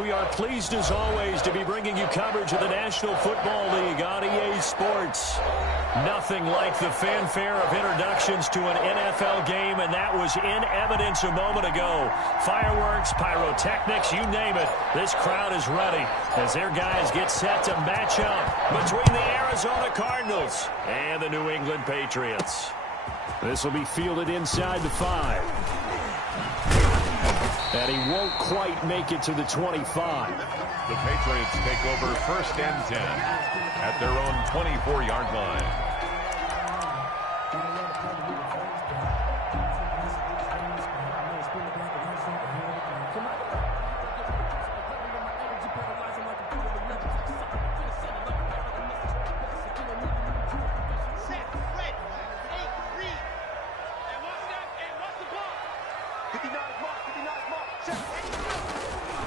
We are pleased as always to be bringing you coverage of the National Football League on EA Sports. Nothing like the fanfare of introductions to an NFL game, and that was in evidence a moment ago. Fireworks, pyrotechnics, you name it. This crowd is ready as their guys get set to match up between the Arizona Cardinals and the New England Patriots. This will be fielded inside the 5. And he won't quite make it to the 25. The Patriots take over 1st and 10 at their own 24-yard line.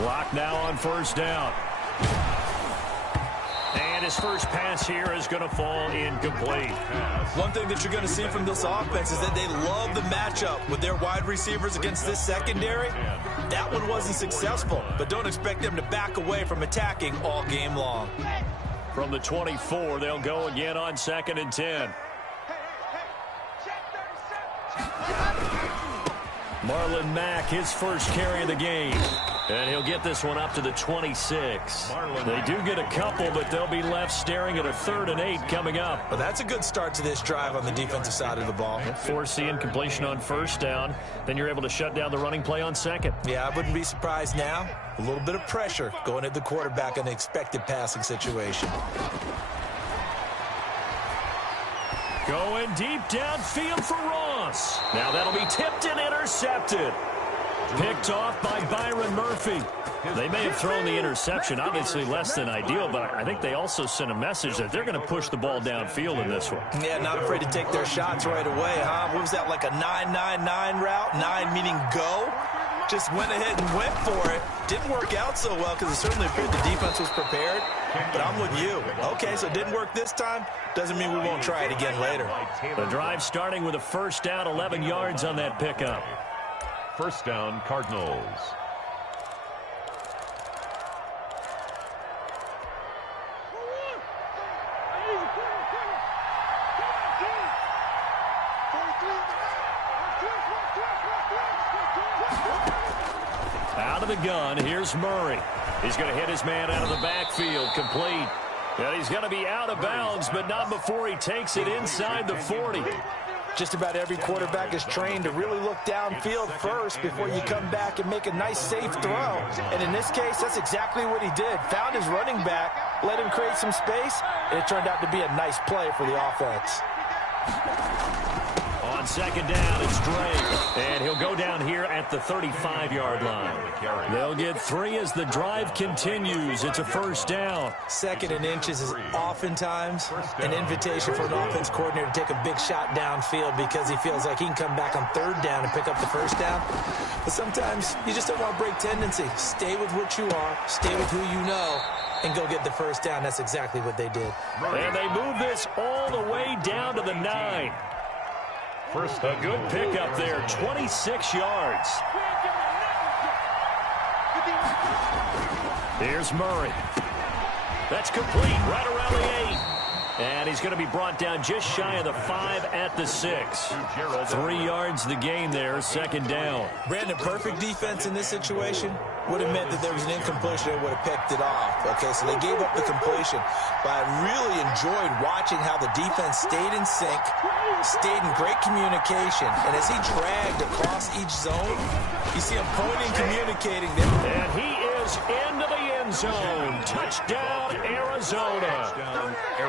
Clock now on 1st down. And his first pass here is going to fall incomplete. One thing that you're going to see from this offense is that they love the matchup with their wide receivers against this secondary. That one wasn't successful, but don't expect them to back away from attacking all game long. From the 24, they'll go again on 2nd and 10. Marlon Mack, his first carry of the game. And he'll get this one up to the 26. They do get a couple, but they'll be left staring at a 3rd and 8 coming up. Well, that's a good start to this drive on the defensive side of the ball. Force the incompletion on 1st down. Then you're able to shut down the running play on 2nd. Yeah, I wouldn't be surprised now. A little bit of pressure going at the quarterback in an expected passing situation. Going deep downfield for Ross. Now that'll be tipped and intercepted. Picked off by Byron Murphy. They may have thrown the interception, obviously less than ideal, but I think they also sent a message that they're going to push the ball downfield in this one. Yeah, not afraid to take their shots right away, huh? What was that, like a 9-9-9 route? 9 meaning go? Just went ahead and went for it. Didn't work out so well because it certainly appeared the defense was prepared. But I'm with you. Okay, so it didn't work this time. Doesn't mean we won't try it again later. The drive starting with a 1st down, 11 yards on that pickup. 1st down, Cardinals. Out of the gun, here's Murray. He's going to hit his man out of the backfield, complete. And he's going to be out of bounds, but not before he takes it inside the 40. Just about every quarterback is trained to really look downfield first before you come back and make a nice, safe throw. And in this case, that's exactly what he did. Found his running back, let him create some space, and it turned out to be a nice play for the offense. On 2nd down, it's Drake. And he'll go down here at the 35-yard line. They'll get 3 as the drive continues. It's a 1st down. 2nd and inches is oftentimes an invitation for an offense coordinator to take a big shot downfield because he feels like he can come back on 3rd down and pick up the 1st down. But sometimes you just don't want to break tendency. Stay with what you are. Stay with who you know. And go get the 1st down. That's exactly what they did. And they move this all the way down to the 9. A good pickup there, 26 yards. Here's Murray. That's complete, right around the 8. And he's going to be brought down just shy of the 5 at the 6. 3 yards the gain there, 2nd down. Brandon, perfect defense in this situation would have meant that there was an incompletion that would have picked it off. Okay, so they gave up the completion. But I really enjoyed watching how the defense stayed in sync, stayed in great communication. And as he dragged across each zone, you see him pointing, communicating there. And he is into the end zone. Touchdown, Arizona.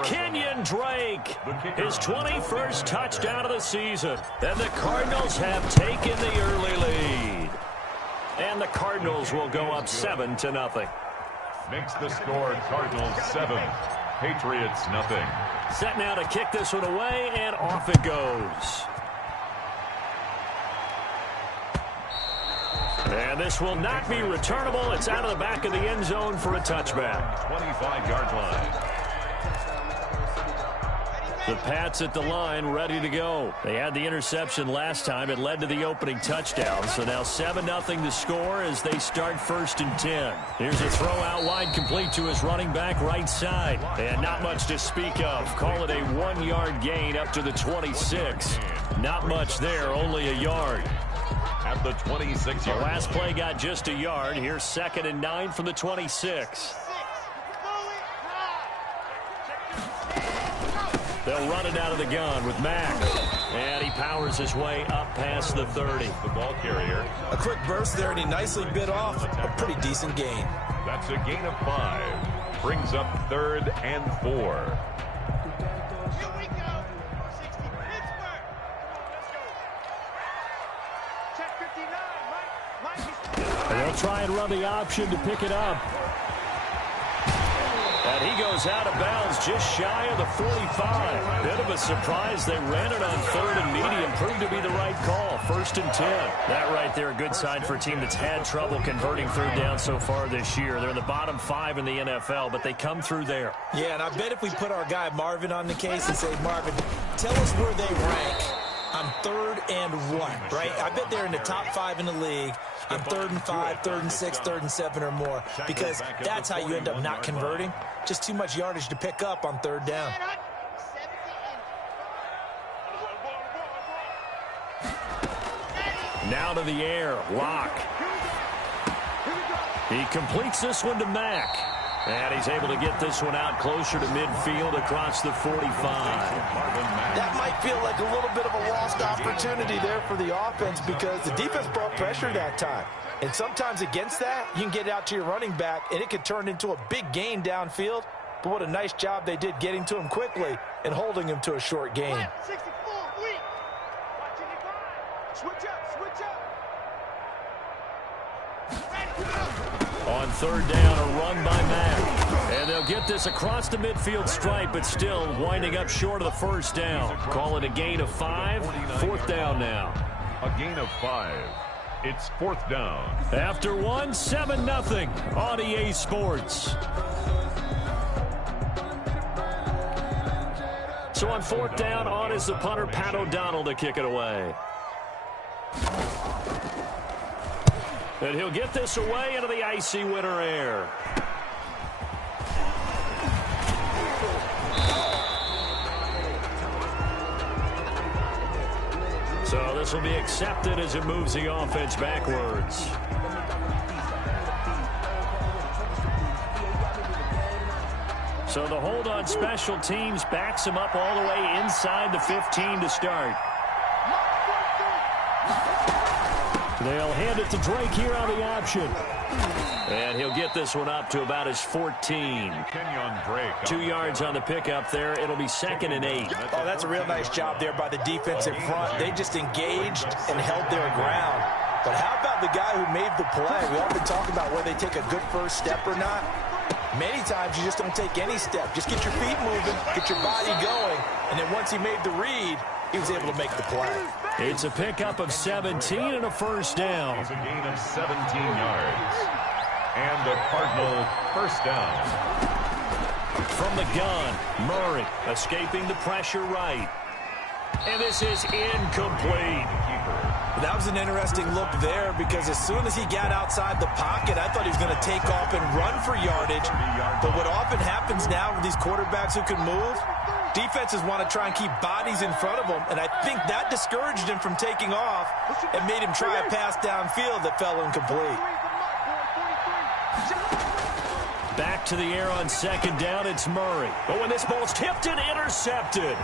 Kenyon Drake, his 21st touchdown of the season. And the Cardinals have taken the early lead. And the Cardinals will go up 7-0. Makes the score Cardinals 7, Patriots nothing. Set now to kick this one away, and off it goes. And this will not be returnable. It's out of the back of the end zone for a touchback. 25-yard line. The Pats at the line, ready to go. They had the interception last time. It led to the opening touchdown. So now 7-0 to score as they start 1st and 10. Here's a throw out wide, complete to his running back right side. And not much to speak of. Call it a 1-yard gain up to the 26. Not much there, only a yard. At the 26 The yard last play got just a yard. Here's 2nd and 9 from the 26. They'll run it out of the gun with Mack. And he powers his way up past the 30. The ball carrier. A quick burst there, and he nicely bit off a pretty decent gain. That's a gain of 5. Brings up 3rd and 4. They'll try and run the option to pick it up. And he goes out of bounds just shy of the 45. Bit of a surprise. They ran it on 3rd and medium. Proved to be the right call. 1st and 10. That right there, a good sign for a team that's had trouble converting 3rd down so far this year. They're in the bottom 5 in the NFL, but they come through there. Yeah, and I bet if we put our guy Marvin on the case and say, Marvin, tell us where they rank on 3rd and 1, right? I bet they're in the top 5 in the league on 3rd and 5, 3rd and 6, 3rd and 7 or more, because that's how you end up not converting. Just too much yardage to pick up on 3rd down. Now to the air, Locke. He completes this one to Mack. And he's able to get this one out closer to midfield across the 45. That might feel like a little bit of a lost opportunity there for the offense because the defense brought pressure that time. And sometimes against that, you can get out to your running back, and it could turn into a big gain downfield. But what a nice job they did getting to him quickly and holding him to a short gain. On 3rd down, a run by Mack. And they'll get this across the midfield stripe, but still winding up short of the 1st down. Call it a gain of 5. 4th down now. A gain of 5. It's 4th down. After 1, 7-0 on EA Sports. So on 4th down, on is the punter, Pat O'Donnell, to kick it away. And he'll get this away into the icy winter air. So this will be accepted as it moves the offense backwards. So the hold on special teams backs him up all the way inside the 15 to start. They'll hand it to Drake here on the option. And he'll get this one up to about his 14. Kenyon Drake. 2 yards on the pickup there. It'll be 2nd and 8. Oh, that's a real nice job there by the defensive front. They just engaged and held their ground. But how about the guy who made the play? We often talk about whether they take a good first step or not. Many times you just don't take any step. Just get your feet moving, get your body going, and then once he made the read, he was able to make the play. It's a pickup of 17 and a 1st down. It's a gain of 17 yards. And the Cardinal 1st down. From the gun, Murray escaping the pressure right. And this is incomplete. That was an interesting look there because as soon as he got outside the pocket, I thought he was going to take off and run for yardage. But what often happens now with these quarterbacks who can move, defenses want to try and keep bodies in front of them, and I think that discouraged him from taking off and made him try a pass downfield that fell incomplete. Back to the air on 2nd down, it's Murray. But when this ball's tipped and intercepted,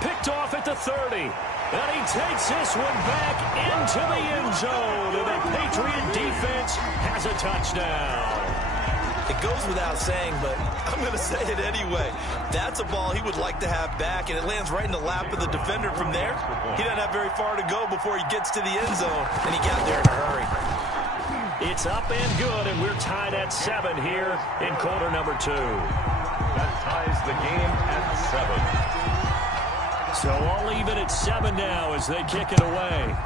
picked off at the 30. And he takes this one back into the end zone. And the Patriot defense has a touchdown. It goes without saying, but I'm going to say it anyway. That's a ball he would like to have back, and it lands right in the lap of the defender from there. He doesn't have very far to go before he gets to the end zone, and he got there in a hurry. It's up and good, and we're tied at 7 here in quarter number 2. That ties the game at 7. So all even at 7 now as they kick it away.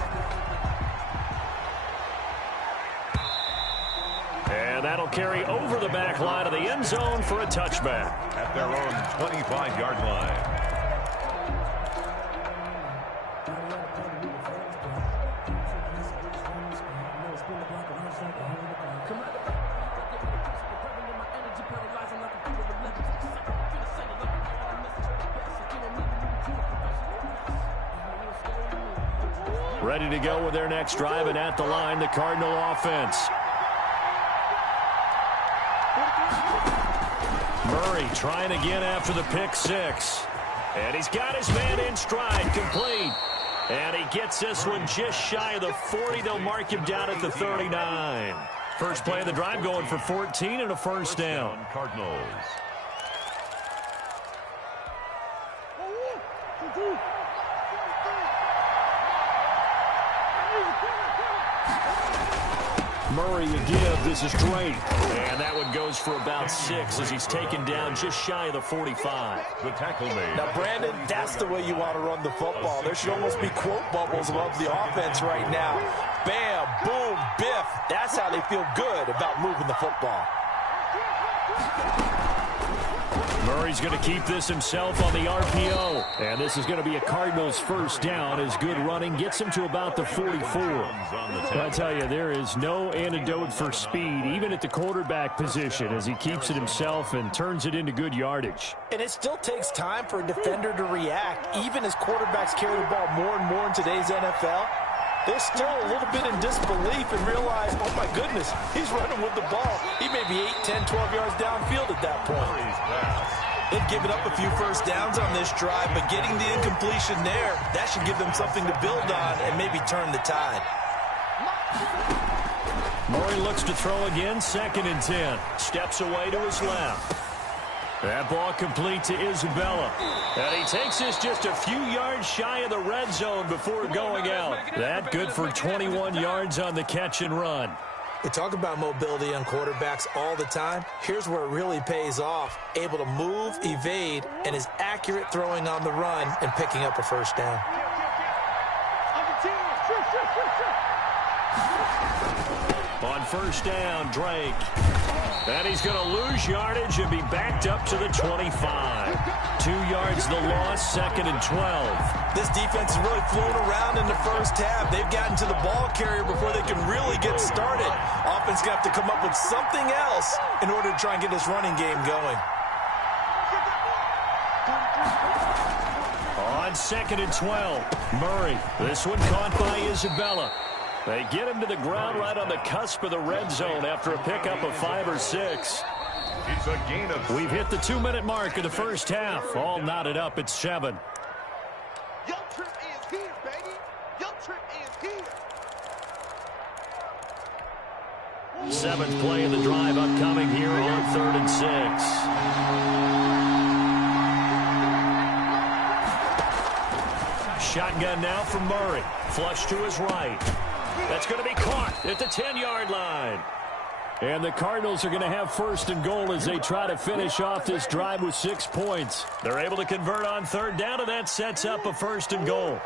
And that'll carry over the back line of the end zone for a touchback. At their own 25-yard line. Ready to go with their next drive, and at the line, the Cardinal offense. Murray trying again after the pick six. And he's got his man in stride, complete. And he gets this one just shy of the 40. They'll mark him down at the 39. First play of the drive going for 14 and a first down. Cardinals. Murray a give. This is Drake. And that one goes for about 6 as he's taken down just shy of the 45. The tackle made. Now, Brandon, that's the way you want to run the football. There should almost be quote bubbles above the offense right now. Bam, boom, biff. That's how they feel good about moving the football. Murray's going to keep this himself on the RPO. And this is going to be a Cardinals first down as good running gets him to about the 44. I tell you, there is no antidote for speed, even at the quarterback position, as he keeps it himself and turns it into good yardage. And it still takes time for a defender to react, even as quarterbacks carry the ball more and more in today's NFL. They're still a little bit in disbelief and realize, oh my goodness, he's running with the ball. He may be 8, 10, 12 yards downfield at that point. They've given up a few first downs on this drive, but getting the incompletion there, that should give them something to build on and maybe turn the tide. Murray looks to throw again, 2nd and 10. Steps away to his left. That ball complete to Isabella. And he takes this just a few yards shy of the red zone before going out. That good for 21 yards on the catch and run. We talk about mobility on quarterbacks all the time. Here's where it really pays off. Able to move, evade, and is accurate throwing on the run and picking up a first down. On first down, Drake. And he's going to lose yardage and be backed up to the 25. 2 yards the loss, 2nd and 12. This defense has really flown around in the first half. They've gotten to the ball carrier before they can really get started. Offense going to have to come up with something else in order to try and get this running game going. On 2nd and 12, Murray. This one caught by Isabella. They get him to the ground right on the cusp of the red zone after a pickup of 5 or 6. It's a gain of 6. We've hit the 2-minute mark of the first half. All knotted up at 7. Your trip is here, baby. Your trip is here. 7th play of the drive upcoming here on 3rd and 6. Shotgun now from Murray. Flush to his right. That's going to be caught at the 10-yard line. And the Cardinals are going to have 1st and goal as they try to finish off this drive with 6 points. They're able to convert on 3rd down, and that sets up a 1st and goal.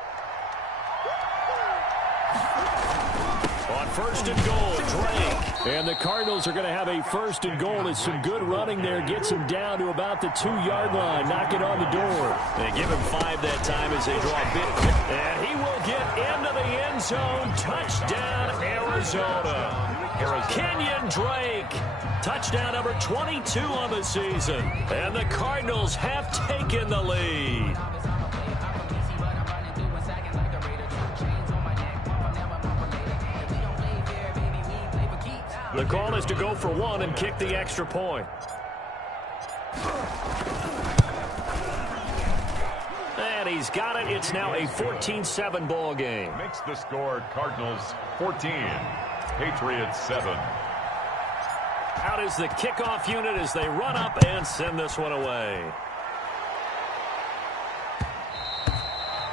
On 1st and goal, Drake. And the Cardinals are going to have a 1st and goal as some good running there gets him down to about the 2-yard line. Knock it on the door. They give him 5 that time as they draw a bit. And he will get into the end zone. Touchdown, Arizona. Kenyon Drake. Touchdown number 22 on the season. And the Cardinals have taken the lead. The call is to go for 1 and kick the extra point. And he's got it. It's now a 14-7 ball game. Makes the score Cardinals 14, Patriots 7. Out is the kickoff unit as they run up and send this one away.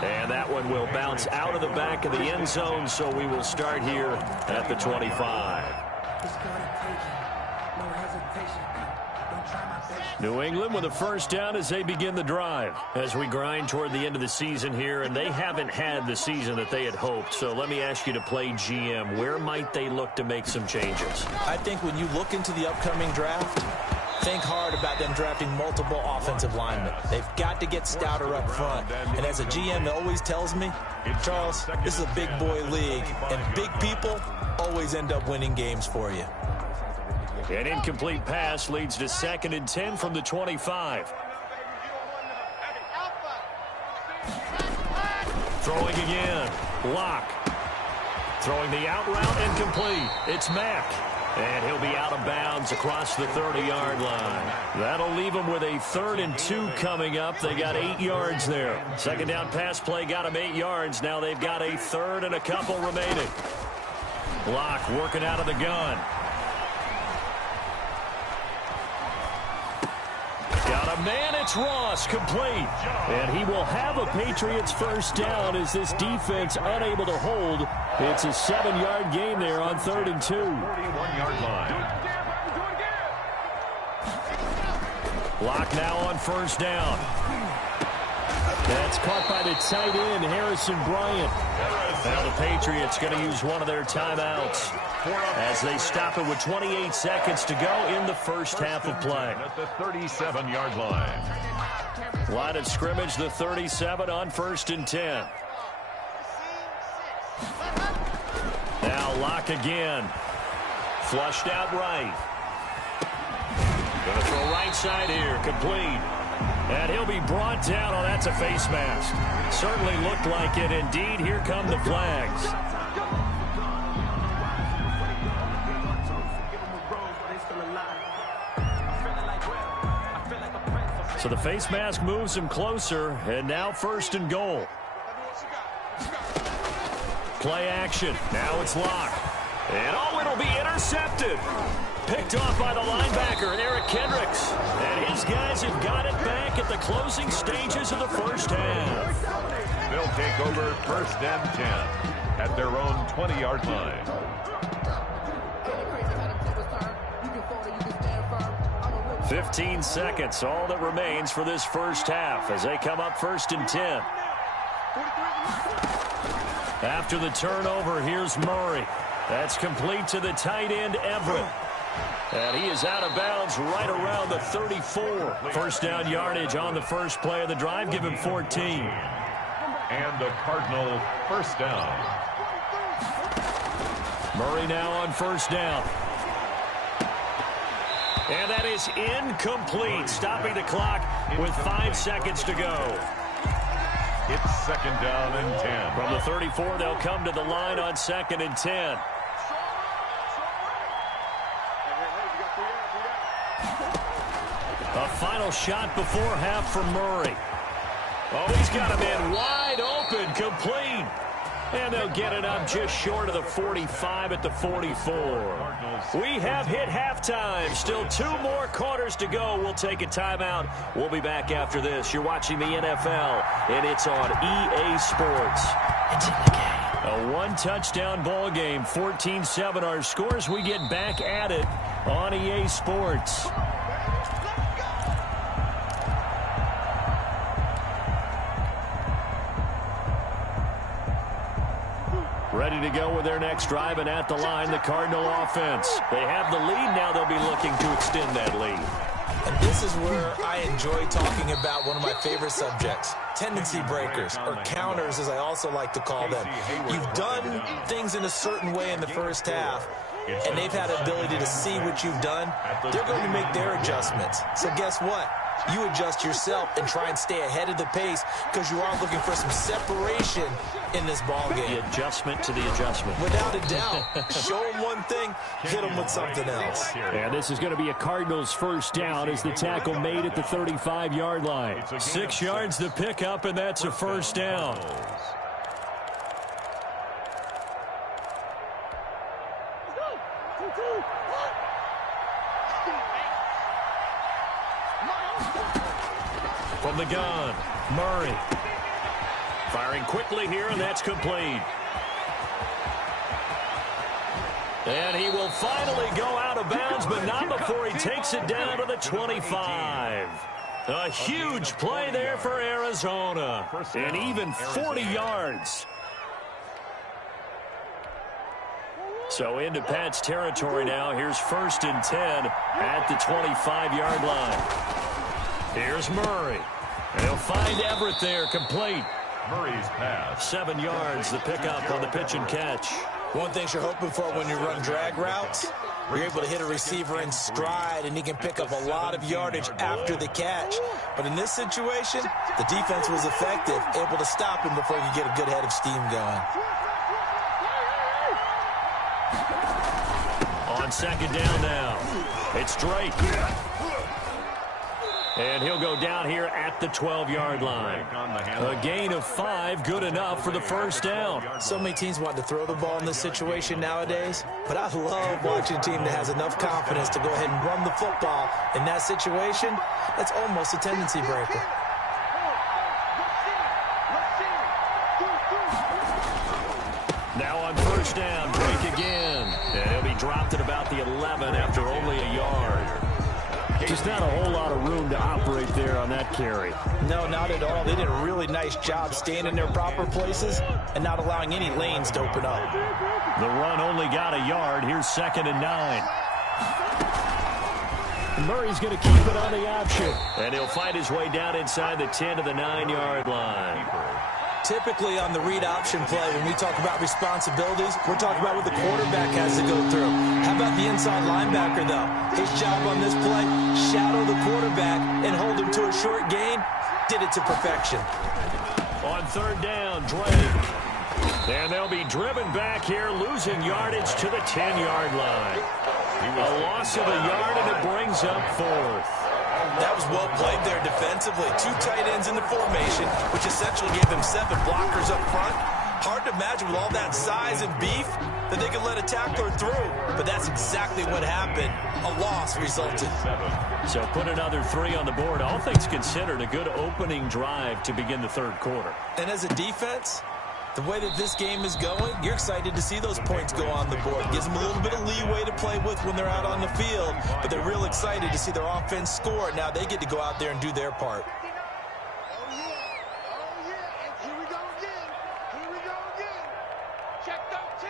And that one will bounce out of the back of the end zone, so we will start here at the 25. New England with a first down as they begin the drive. As we grind toward the end of the season here, and they haven't had the season that they had hoped. So let me ask you to play GM. Where might they look to make some changes? I think when you look into the upcoming draft, think hard about them drafting multiple offensive linemen. They've got to get stouter up front. And as a GM that always tells me, Charles, this is a big boy league, and big people always end up winning games for you. An incomplete pass leads to 2nd and 10 from the 25. Throwing again. Locke. Throwing the out route incomplete. It's Mack. And he'll be out of bounds across the 30-yard line. That'll leave them with a 3rd and 2 coming up. They got 8 yards there. Second down pass play got them 8 yards. Now they've got a 3rd and a couple remaining. Locke working out of the gun. Got a man, it's Ross, complete. And he will have a Patriots first down as this defense unable to hold. It's a 7-yard gain there on 3rd and 2. 41-yard line. Locke now on first down. That's caught by the tight end, Harrison Bryant. Now the Patriots going to use one of their timeouts as they stop it with 28 seconds to go in the first half of play. At the 37-yard line. Line of scrimmage, the 37 on 1st and 10. Now Locke again. Flushed out right. Going to throw right side here, complete. And he'll be brought down. Oh, that's a face mask. Certainly looked like it. Indeed, here come the flags. So the face mask moves him closer, and now 1st and goal. Play action. Now it's Locke. And oh, it'll be intercepted. Picked off by the linebacker, Eric Kendricks. And his guys have got it back at the closing stages of the first half. They'll take over 1st and 10 at their own 20-yard line. 15 seconds, all that remains for this first half as they come up 1st and 10. After the turnover, here's Murray. That's complete to the tight end, Everett. And he is out of bounds right around the 34. First down yardage on the first play of the drive. Give him 14. And the Cardinal first down. Murray now on first down. And that is incomplete. Stopping the clock with 5 seconds to go. It's 2nd down and 10. From the 34, they'll come to the line on 2nd and 10. A final shot before half from Murray. Oh, he's got him in wide open, complete. And they'll get it up just short of the 45 at the 44. We have hit halftime. Still 2 more quarters to go. We'll take a timeout. We'll be back after this. You're watching the NFL, and it's on EA Sports. It's in the game. A 1-touchdown ball game, 14-7 our scores. We get back at it on EA Sports. Ready to go with their next drive, and at the line, the Cardinal offense. They have the lead. Now they'll be looking to extend that lead. And this is where I enjoy talking about one of my favorite subjects, tendency breakers, or counters, as I also like to call them. You've done things in a certain way in the first half, and they've had the ability to see what you've done. They're going to make their adjustments. So guess what? You adjust yourself and try and stay ahead of the pace because you are looking for some separation in this ball game. The adjustment to the adjustment. Without a doubt. Show them one thing, hit them with something else. And this is going to be a Cardinals first down as the tackle made at the 35-yard line. 6 yards to pick up, and that's a first down. From the gun, Murray. Firing quickly here, and that's complete. And he will finally go out of bounds, but not before he takes it down to the 25. A huge play there for Arizona. And even 40 yards. So into Pat's territory now. Here's 1st and 10 at the 25-yard line. Here's Murray. And he'll find Everett there, complete. Murray's pass. 7 yards, the pickup on the pitch and catch. One thing you're hoping for when you run drag routes, you're able to hit a receiver in stride, and he can pick up a lot of yardage after the catch. But in this situation, the defense was effective, able to stop him before he could get a good head of steam going. On 2nd down now, it's Drake. And he'll go down here at the 12-yard line. A gain of 5, good enough for the 1st down. So many teams want to throw the ball in this situation nowadays, but I love watching a team that has enough confidence to go ahead and run the football. In that situation, that's almost a tendency breaker. Now on 1st down, Drake again. And he'll be dropped at about the 11 after only a yard. Just not a whole lot of room to operate there on that carry. No, not at all. They did a really nice job staying in their proper places and not allowing any lanes to open up. The run only got a yard. Here's 2nd and 9. Murray's going to keep it on the option. And he'll fight his way down inside the 10 to the 9-yard line. Typically on the read option play, when we talk about responsibilities, we're talking about what the quarterback has to go through. How about the inside linebacker, though? His job on this play, shadow the quarterback and hold him to a short gain. Did it to perfection. On 3rd down, Drake. And they'll be driven back here, losing yardage to the 10-yard line. A loss of a yard, and it brings up 4th. That was well played there defensively. 2 tight ends in the formation, which essentially gave them 7 blockers up front. Hard to imagine with all that size and beef that they could let a tackler through. But that's exactly what happened. A loss resulted. So put another 3 on the board. All things considered, a good opening drive to begin the 3rd quarter. And as a defense, the way that this game is going, you're excited to see those points go on the board. Gives them a little bit of leeway to play with when they're out on the field, but they're real excited to see their offense score. Now they get to go out there and do their part. Oh, yeah, and here we go again. Here we go again. Check 13.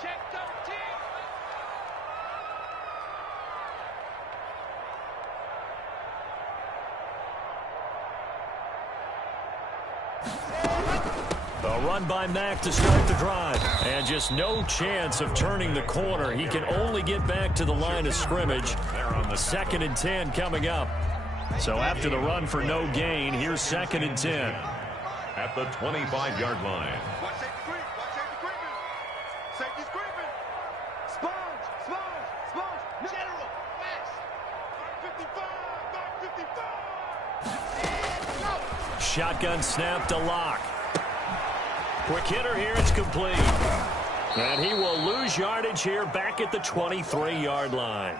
Check 13. A run by Mack to start the drive. And just no chance of turning the corner. He can only get back to the line of scrimmage. 2nd and 10 coming up. So after the run for no gain, here's 2nd and 10. At the 25-yard line. Watch safety creep. Watch safety creeping. Safety's creeping. Sponge. Sponge. Sponge. General. Fast. 55. 55. And go. Shotgun snap to Locke. Quick hitter here, it's complete. And he will lose yardage here back at the 23-yard line.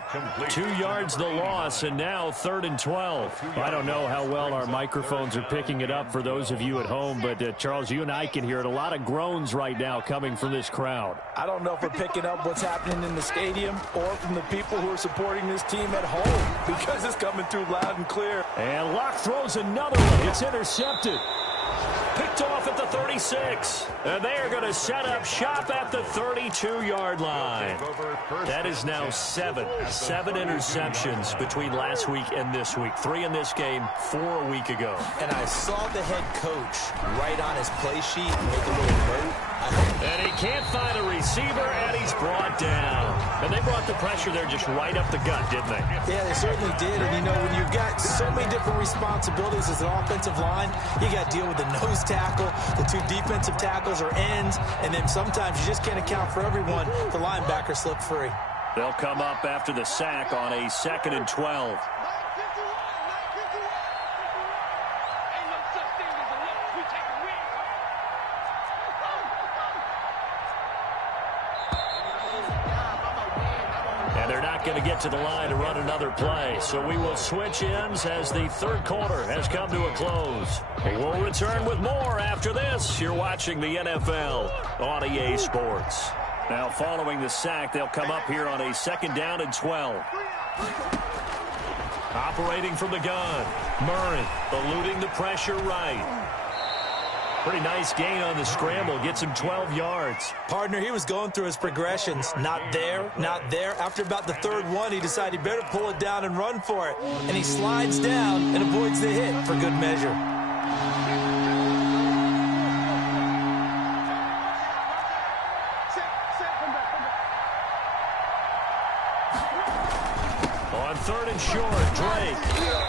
2 yards the loss, and now 3rd and 12. I don't know how well our microphones are picking it up for those of you at home, but Charles, you and I can hear it. A lot of groans right now coming from this crowd. I don't know if we're picking up what's happening in the stadium or from the people who are supporting this team at home, because it's coming through loud and clear. And Locke throws another one. It's intercepted. Picked off at the 36. And they are going to set up shop at the 32-yard line. That is now 7 interceptions between last week and this week. 3 in this game, 4 a week ago. And I saw the head coach write on his play sheet and make a little note. And he can't find a receiver, and he's brought down. And they brought the pressure there just right up the gut, didn't they? Yeah, they certainly did. And, you know, when you've got so many different responsibilities as an offensive line, you got to deal with the nose tackle, the 2 defensive tackles or ends, and then sometimes you just can't account for everyone. The linebacker slipped free. They'll come up after the sack on a 2nd and 12. Going to get to the line to run another play. So we will switch ends as the 3rd quarter has come to a close. We'll return with more after this. You're watching the NFL on EA Sports. Now following the sack, they'll come up here on a 2nd down and 12. Operating from the gun. Murray eluding the pressure right. Pretty nice gain on the scramble. Gets him 12 yards. Partner, he was going through his progressions. Not there, not there. After about the third one, he decided he better pull it down and run for it. And he slides down and avoids the hit for good measure. On third and short, Drake.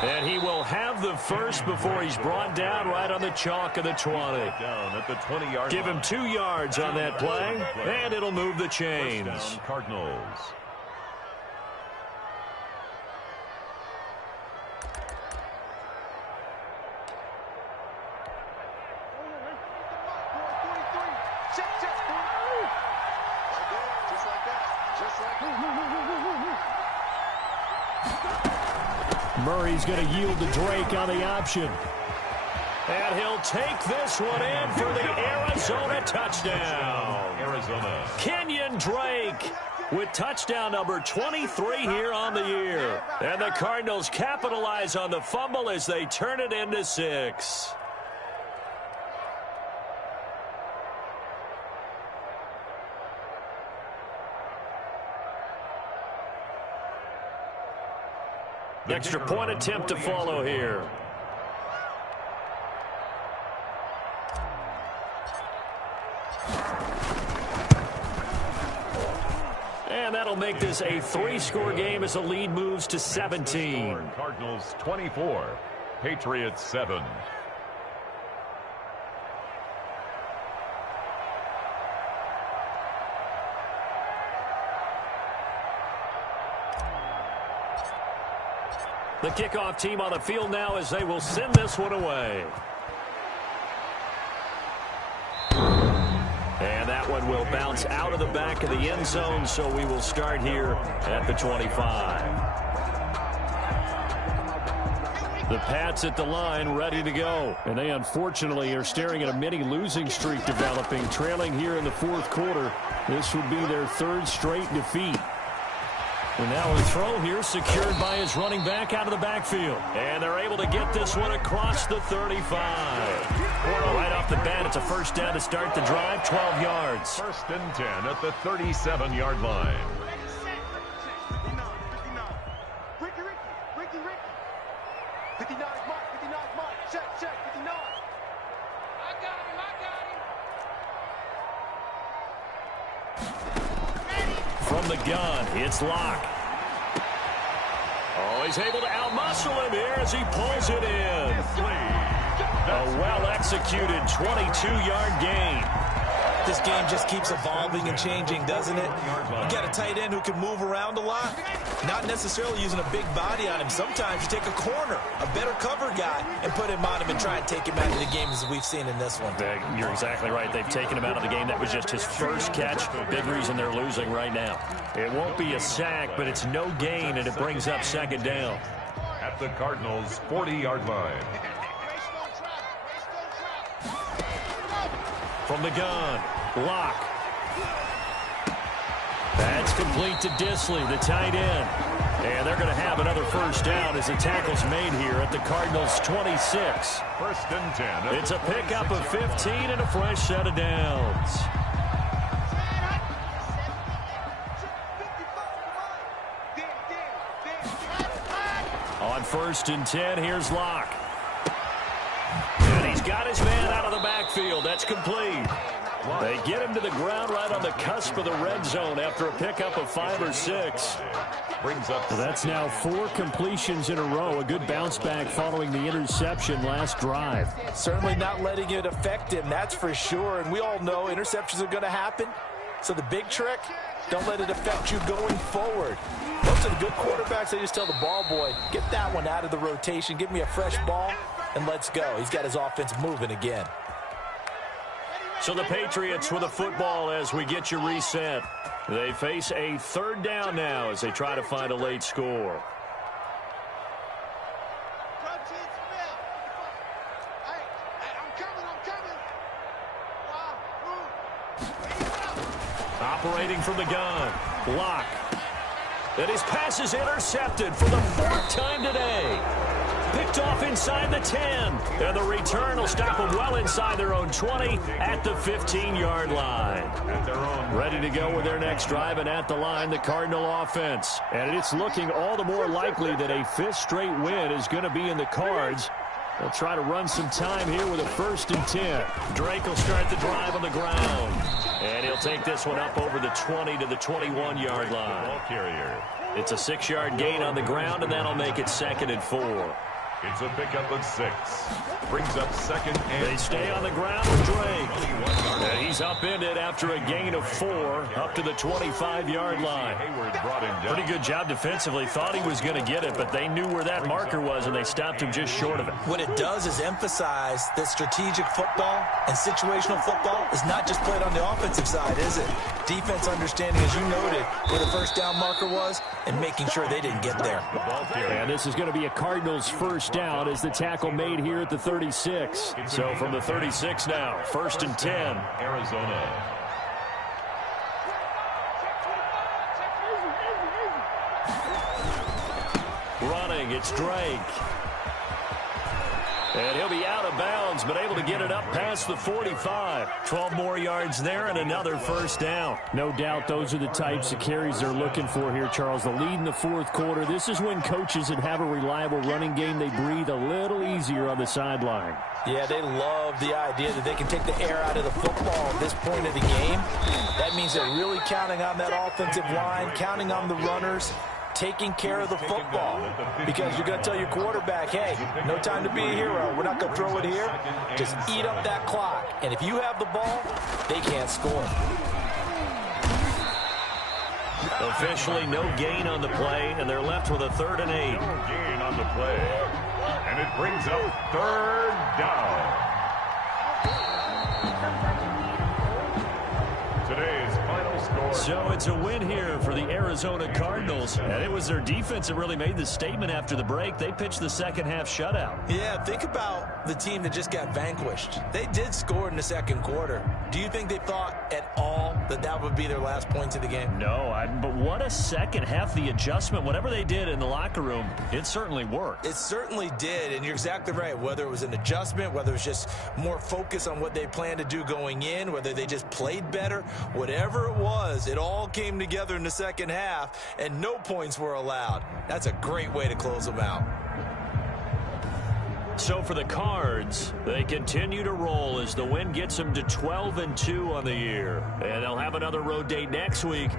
And he will have the first before he's brought down right on the chalk of the 20. Down at the 20-yard Give him 2 yards on that play, and it'll move the chains. First down, Cardinals. Murray's going to yield to Drake on the option. And he'll take this one in for the Arizona touchdown. Arizona. Kenyon Drake with touchdown number 23 here on the year. And the Cardinals capitalize on the fumble as they turn it into 6. Extra point attempt to follow here. And that'll make this a 3-score game as the lead moves to 17. Cardinals 24, Patriots 7. The kickoff team on the field now as they will send this one away. And that one will bounce out of the back of the end zone, so we will start here at the 25. The Pats at the line, ready to go. And they unfortunately are staring at a mini losing streak developing, trailing here in the fourth quarter. This would be their 3rd straight defeat. And now a throw here secured by his running back out of the backfield. And they're able to get this one across the 35. Right off the bat, it's a first down to start the drive, 12 yards. 1st and 10 at the 37-yard line. Ricky. 59 Mike. Check, 59. I got him. From the gun, it's Locke. Oh, he's able to outmuscle him here as he pulls it in. A well-executed 22-yard gain. This game just keeps evolving and changing, doesn't it? You got a tight end who can move around a lot. Not necessarily using a big body on him. Sometimes you take a corner, a better cover guy, and put him on him and try and take him out of the game as we've seen in this one. You're exactly right. They've taken him out of the game. That was just his first catch. Big reason they're losing right now. It won't be a sack, but it's no gain, and it brings up 2nd down. At the Cardinals' 40-yard line. From the gun, Locke. That's complete to Disley, the tight end. And they're going to have another first down as the tackle's made here at the Cardinals' 26. 1st and 10. It's a pickup of 15 and a fresh set of downs. On 1st and 10, here's Locke. And he's got his man out of the backfield. That's complete. They get him to the ground right on the cusp of the red zone after a pickup of 5 or 6. Brings up. That's now 4 completions in a row. A good bounce back following the interception last drive. Certainly not letting it affect him, that's for sure. And we all know interceptions are going to happen. So the big trick, don't let it affect you going forward. Most of the good quarterbacks, they just tell the ball boy, get that one out of the rotation, give me a fresh ball, and let's go. He's got his offense moving again. So the Patriots with a football as we get you reset. They face a 3rd down now as they try to find a late score. Operating from the gun, Locke. And his pass is intercepted for the 4th time today. Picked off inside the 10. And the return will stop them well inside their own 20 at the 15-yard line. Ready to go with their next drive, and at the line, the Cardinal offense. And it's looking all the more likely that a fifth straight win is going to be in the cards. They'll try to run some time here with a 1st and 10. Drake will start the drive on the ground. And he'll take this one up over the 20 to the 21-yard line. Ball carrier. It's a 6-yard gain on the ground, and that'll make it 2nd and 4. It's a pickup of 6. Brings up 2nd and They stay on the ground with Drake. And he's upended after a gain of 4 up to the 25-yard line. Hayward brought him down. Pretty good job defensively. Thought he was going to get it, but they knew where that marker was, and they stopped him just short of it. What it does is emphasize that strategic football and situational football is not just played on the offensive side, is it? Defense understanding, as you noted, where the first down marker was and making sure they didn't get there. And this is going to be a Cardinals first down as the tackle made here at the 36. So from the 36 now, 1st and 10. Arizona. Running, it's Drake. And he'll be out of bounds, but able to get it up past the 45. 12 more yards there and another first down. No doubt those are the types of carries they're looking for here, Charles. The lead in the 4th quarter. This is when coaches that have a reliable running game, they breathe a little easier on the sideline. Yeah, they love the idea that they can take the air out of the football at this point of the game. That means they're really counting on that offensive line, counting on the runners, taking care of the football, because you're going to tell your quarterback, hey, no time to be a hero. We're not going to throw it here. Just eat up that clock. And if you have the ball, they can't score. Officially no gain on the play, and they're left with a 3rd and 8. No gain on the play. And it brings up 3rd down. Today's final score. So it's a win here for the Arizona Cardinals. And it was their defense that really made the statement after the break. They pitched the second half shutout. Yeah, think about the team that just got vanquished. They did score in the 2nd quarter. Do you think they thought at all that that would be their last points of the game? No, but what a second half. The adjustment, whatever they did in the locker room, it certainly worked. It certainly did, and you're exactly right. Whether it was an adjustment, whether it was just more focus on what they planned to do going in, whether they just played better, whatever it was, it all came together in the second half, and no points were allowed. That's a great way to close them out. So for the Cards, they continue to roll as the win gets them to 12-2 on the year. And they'll have another road date next week